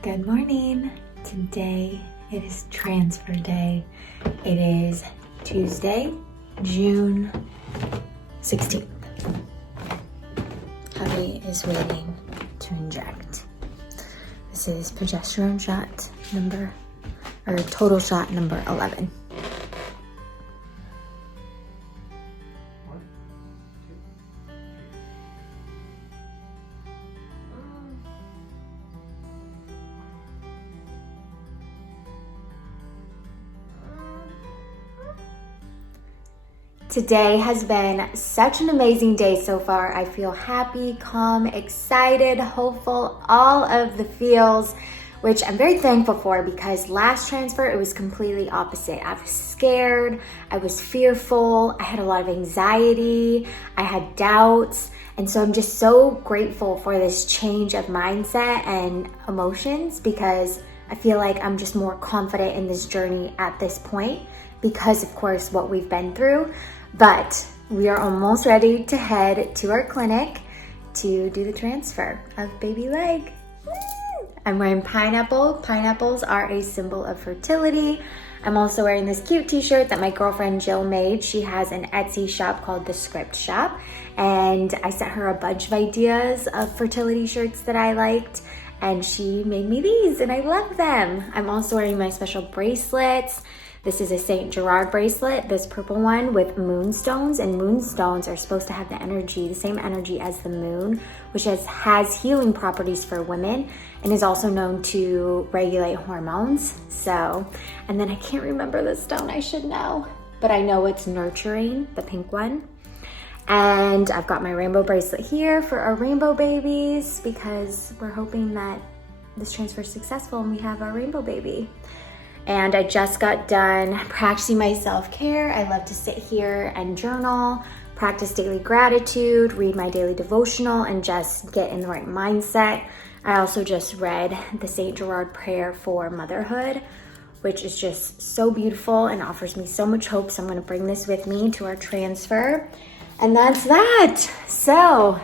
Good morning. Today it is transfer day. It is Tuesday, June 16th. Hubby is waiting to inject. This is progesterone shot total shot number 11. Today has been such an amazing day so far. I feel happy, calm, excited, hopeful, all of the feels, which I'm very thankful for because last transfer, it was completely opposite. I was scared, I was fearful, I had a lot of anxiety, I had doubts. And so I'm just so grateful for this change of mindset and emotions because I feel like I'm just more confident in this journey at this point because of course what we've been through. But we are almost ready to head to our clinic to do the transfer of baby Legg. I'm wearing pineapple. Pineapples are a symbol of fertility. I'm also wearing this cute t-shirt that my girlfriend Jill made. She has an Etsy shop called The Script Shop. And I sent her a bunch of ideas of fertility shirts that I liked. And she made me these and I love them. I'm also wearing my special bracelets. This is a St. Gerard bracelet, this purple one with moonstones, and moonstones are supposed to have the same energy as the moon, which has healing properties for women and is also known to regulate hormones. So, and then I can't remember the stone, I should know, but I know it's nurturing, the pink one. And I've got my rainbow bracelet here for our rainbow babies because we're hoping that this transfer is successful and we have our rainbow baby. And I just got done practicing my self-care. I love to sit here and journal, practice daily gratitude, read my daily devotional, and just get in the right mindset. I also just read the St. Gerard prayer for motherhood, which is just so beautiful and offers me so much hope. So I'm gonna bring this with me to our transfer. And that's that. So,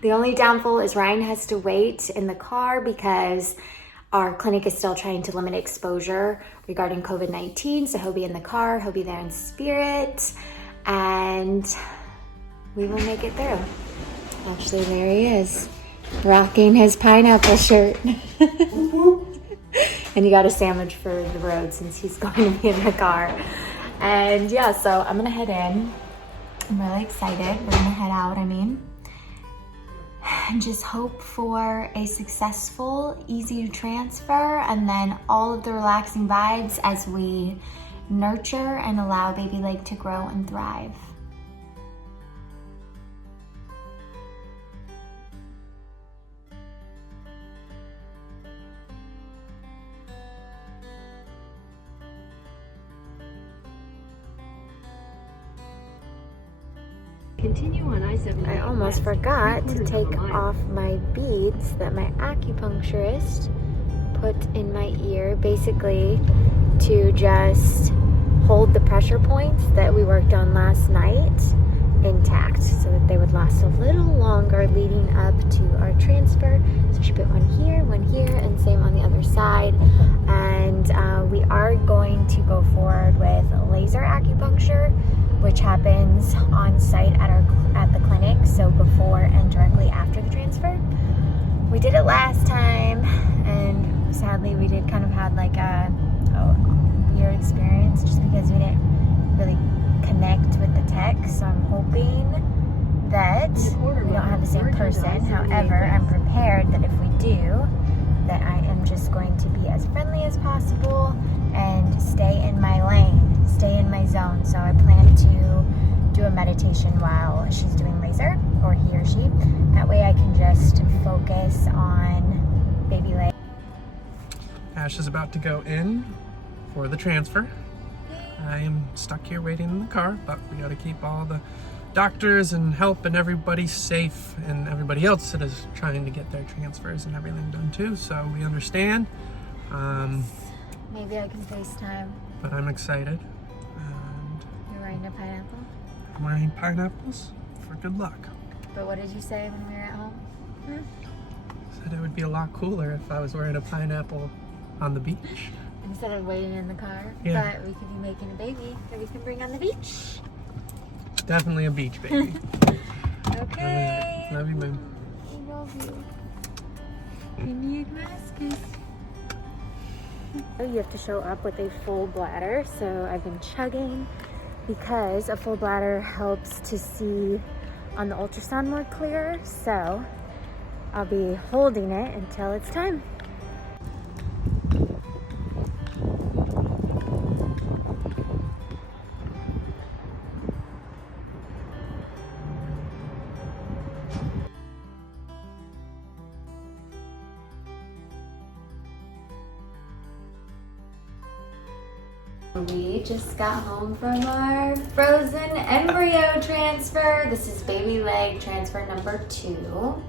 the only downfall is Ryan has to wait in the car because our clinic is still trying to limit exposure regarding COVID-19, so he'll be in the car, he'll be there in spirit, and we will make it through. Actually, there he is, rocking his pineapple shirt. And he got a sandwich for the road since he's going to be in the car. And yeah, so I'm gonna head in. I'm really excited. We're gonna head out, and just hope for a successful, easy transfer, and then all of the relaxing vibes as we nurture and allow baby Legg to grow and thrive. Continue on I-78. I almost forgot to take off my beads that my acupuncturist put in my ear, basically to just hold the pressure points that we worked on last night intact so that they would last a little longer leading up to our transfer. So she put one here, and same on the other side. And we are going to go forward with laser acupuncture, which happens on site at the clinic, so before and directly after the transfer. We did it last time, and sadly we did kind of have like a weird experience just because we didn't really connect with the tech, so I'm hoping that we don't have the same person. However, I'm prepared that if we do, that I am just going to be as friendly as possible and stay in my lane, stay in my zone. So I plan to do a meditation while she's doing laser, or he or she. That way I can just focus on baby Legg. Ash is about to go in for the transfer. I am stuck here waiting in the car, but we got to keep all the doctors and help and everybody safe, and everybody else that is trying to get their transfers and everything done too, so we understand. Maybe I can FaceTime. But I'm excited. You're wearing a pineapple? I'm wearing pineapples for good luck. But what did you say when we were at home? Said it would be a lot cooler if I was wearing a pineapple on the beach. Instead of waiting in the car. Yeah. But we could be making a baby that we can bring on the beach. Definitely a beach baby. Okay. Love you, man. I love you. You need masks. You have to show up with a full bladder, so I've been chugging because a full bladder helps to see on the ultrasound more clear, so I'll be holding it until it's time. We just got home from our frozen embryo transfer. This is baby leg transfer number 2.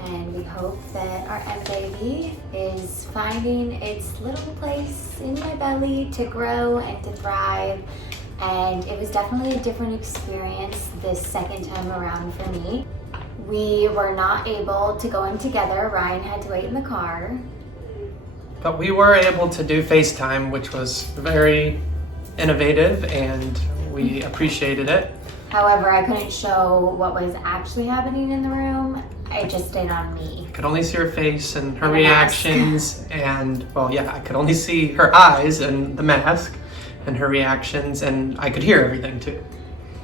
And we hope that our M baby is finding its little place in my belly to grow and to thrive. And it was definitely a different experience this second time around for me. We were not able to go in together. Ryan had to wait in the car. But we were able to do FaceTime, which was very innovative, and we appreciated it. However, I couldn't show what was actually happening in the room. It just did on me. I could only see her face and her And the reactions, and well, yeah, I could only see her eyes and the mask and her reactions, and I could hear everything too.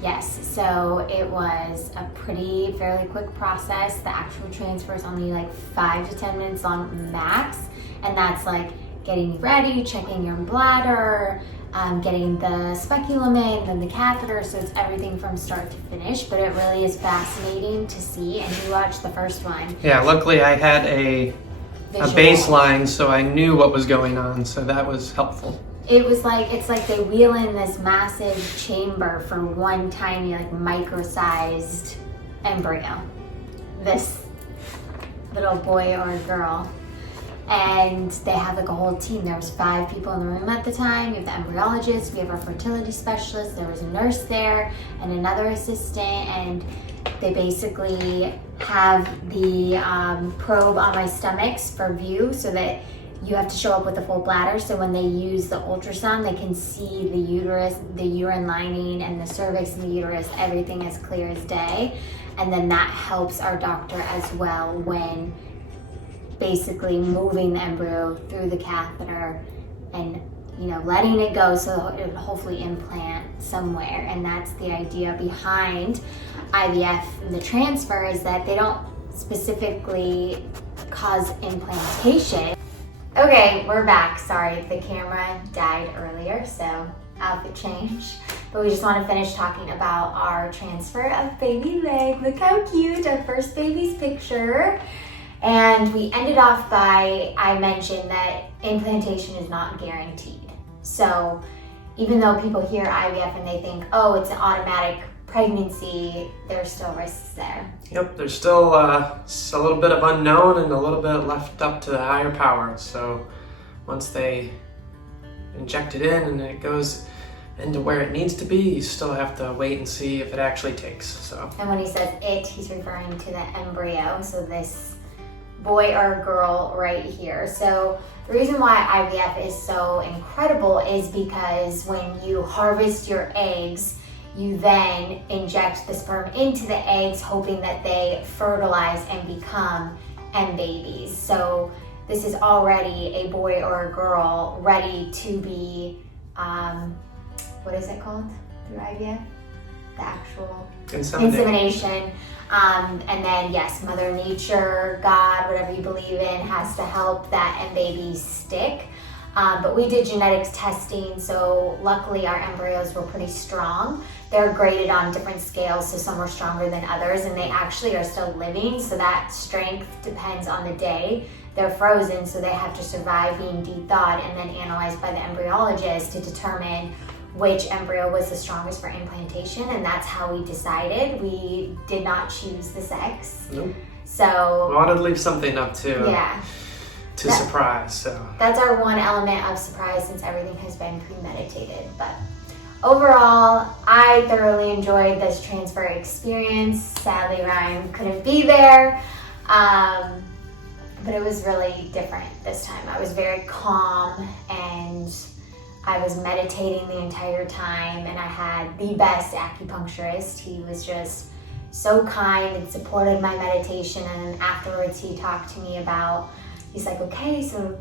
Yes, so it was a fairly quick process. The actual transfer is only like 5 to 10 minutes long max. And that's like getting you ready, checking your bladder, getting the speculum in, then the catheter, so it's everything from start to finish. But it really is fascinating to see, and you watched the first one. Yeah, luckily I had a baseline, so I knew what was going on, so that was helpful. It's like they wheel in this massive chamber for one tiny, like micro-sized embryo. This little boy or girl. And they have like a whole team. There was 5 people in the room at the time. You have the embryologist, we have our fertility specialist, there was a nurse there and another assistant, and they basically have the probe on my stomachs for view so that you have to show up with a full bladder. So when they use the ultrasound, they can see the uterus, the uterine lining and the cervix and the uterus, everything as clear as day. And then that helps our doctor as well when basically moving the embryo through the catheter and letting it go so it would hopefully implant somewhere. And that's the idea behind IVF. The transfer is that they don't specifically cause implantation. Okay, we're back. Sorry, the camera died earlier, so outfit change. But we just want to finish talking about our transfer of baby leg. Look how cute, our first baby's picture. And we ended off by, I mentioned that implantation is not guaranteed. So even though people hear IVF and they think, oh, it's an automatic pregnancy, there's still risks there. Yep, there's still a little bit of unknown and a little bit left up to the higher power. So once they inject it in and it goes into where it needs to be, you still have to wait and see if it actually takes. So. And when he says it, he's referring to the embryo. So this boy or girl right here. So the reason why IVF is so incredible is because when you harvest your eggs, you then inject the sperm into the eggs, hoping that they fertilize and become M babies. So this is already a boy or a girl ready to be, what is it called through IVF? The actual insemination. And then yes, Mother Nature, God, whatever you believe in, has to help that M baby stick. But we did genetics testing, so luckily our embryos were pretty strong. They're graded on different scales, so some were stronger than others, and they actually are still living, so that strength depends on the day. They're frozen, so they have to survive being de-thawed and then analyzed by the embryologist to determine which embryo was the strongest for implantation, and that's how we decided. We did not choose the sex. Nope. So we wanted to leave something up to surprise. So that's our one element of surprise, since everything has been premeditated. But overall, I thoroughly enjoyed this transfer experience. Sadly, Ryan couldn't be there. but it was really different this time. I was very calm and I was meditating the entire time, and I had the best acupuncturist. He was just so kind and supported my meditation, and then afterwards he talked to me about, he's like, okay, so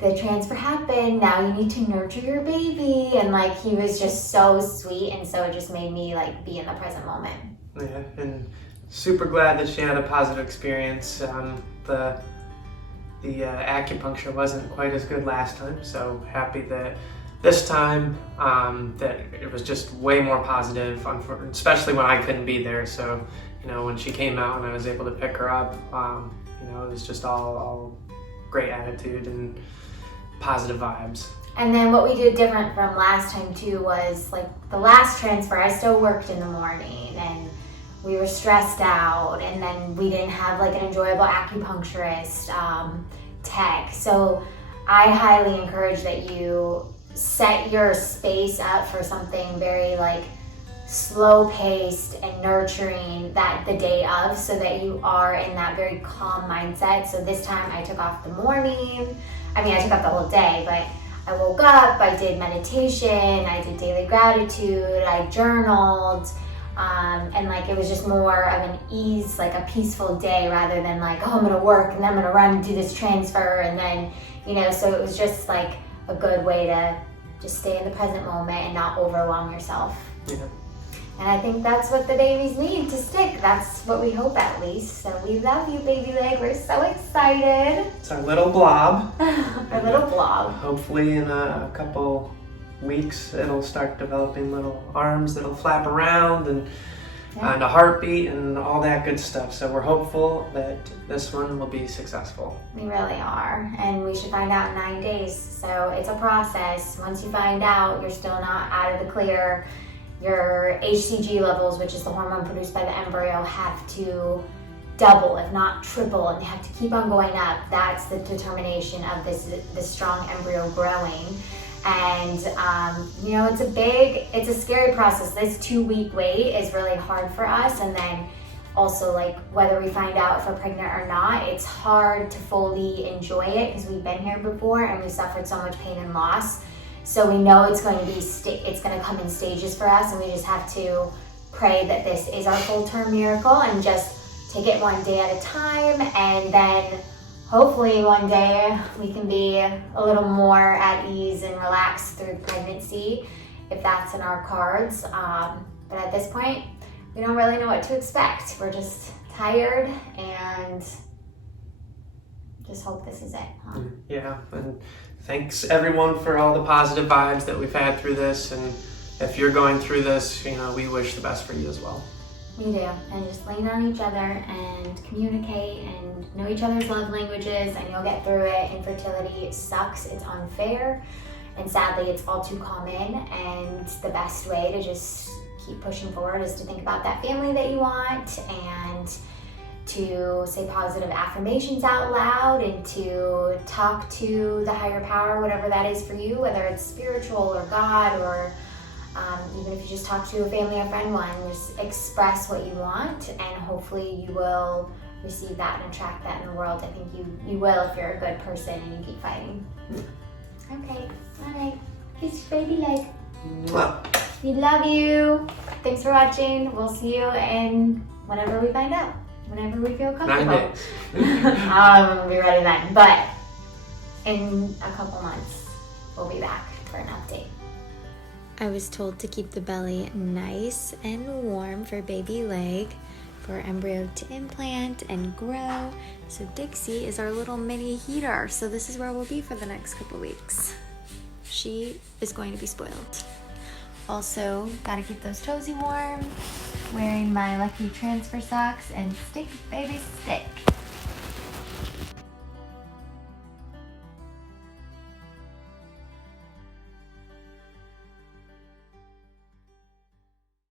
the transfer happened, now you need to nurture your baby, and like he was just so sweet, and so it just made me like be in the present moment. Yeah, and super glad that she had a positive experience. The acupuncture wasn't quite as good last time, so happy that this time that it was just way more positive, especially when I couldn't be there. So, you know, when she came out and I was able to pick her up, you know, it was just all great attitude and positive vibes. And then what we did different from last time too was, like, the last transfer, I still worked in the morning and we were stressed out, and then we didn't have like an enjoyable acupuncturist tech. So I highly encourage that you set your space up for something very like slow paced and nurturing that the day of, so that you are in that very calm mindset. So this time I took off the morning. I mean, I took off the whole day, but I woke up, I did meditation, I did daily gratitude, I journaled, and like it was just more of an ease, like a peaceful day, rather than like, oh, I'm gonna work and then I'm gonna run and do this transfer, and then, you know, so it was just like a good way to just stay in the present moment and not overwhelm yourself. Yeah. And I think that's what the babies need to stick. That's what we hope, at least. So we love you, baby Legg. We're so excited. It's our little blob. Our little blob. Hopefully in a couple weeks it'll start developing little arms that'll flap around, and a heartbeat and all that good stuff. So we're hopeful that this one will be successful. We really are. And we should find out in 9 days. So it's a process. Once you find out, you're still not out of the clear. Your HCG levels, which is the hormone produced by the embryo, have to double, if not triple, and they have to keep on going up. That's the determination of this strong embryo growing. And you know, it's a scary process. This 2-week wait is really hard for us. And then also, like, whether we find out if we're pregnant or not, it's hard to fully enjoy it because we've been here before and we suffered so much pain and loss. So we know it's going to be it's going to come in stages for us, and we just have to pray that this is our full-term miracle and just take it one day at a time, and then hopefully one day we can be a little more at ease and relaxed through pregnancy, if that's in our cards. But at this point, we don't really know what to expect. We're just tired and just hope this is it. Huh? Yeah, and thanks everyone for all the positive vibes that we've had through this. And if you're going through this, you know, we wish the best for you as well. We do, and just lean on each other and communicate and know each other's love languages, and you'll get through it. Infertility sucks, it's unfair, and sadly it's all too common, and the best way to just keep pushing forward is to think about that family that you want, and to say positive affirmations out loud, and to talk to the higher power, whatever that is for you, whether it's spiritual or God, or even if you just talk to a family or friend one, just express what you want, and hopefully you will receive that and attract that in the world. I think you will if you're a good person and you keep fighting. Okay, all right. Kiss your baby Legg. Mwah. We love you. Thanks for watching. We'll see you in whenever we find out. Whenever we feel comfortable. 9 days. We'll be ready then. But in a couple months, we'll be back for an update. I was told to keep the belly nice and warm for baby Legg, for embryo to implant and grow. So Dixie is our little mini heater. So this is where we'll be for the next couple weeks. She is going to be spoiled. Also, gotta keep those toesy warm, wearing my lucky transfer socks, and stick, baby, stick.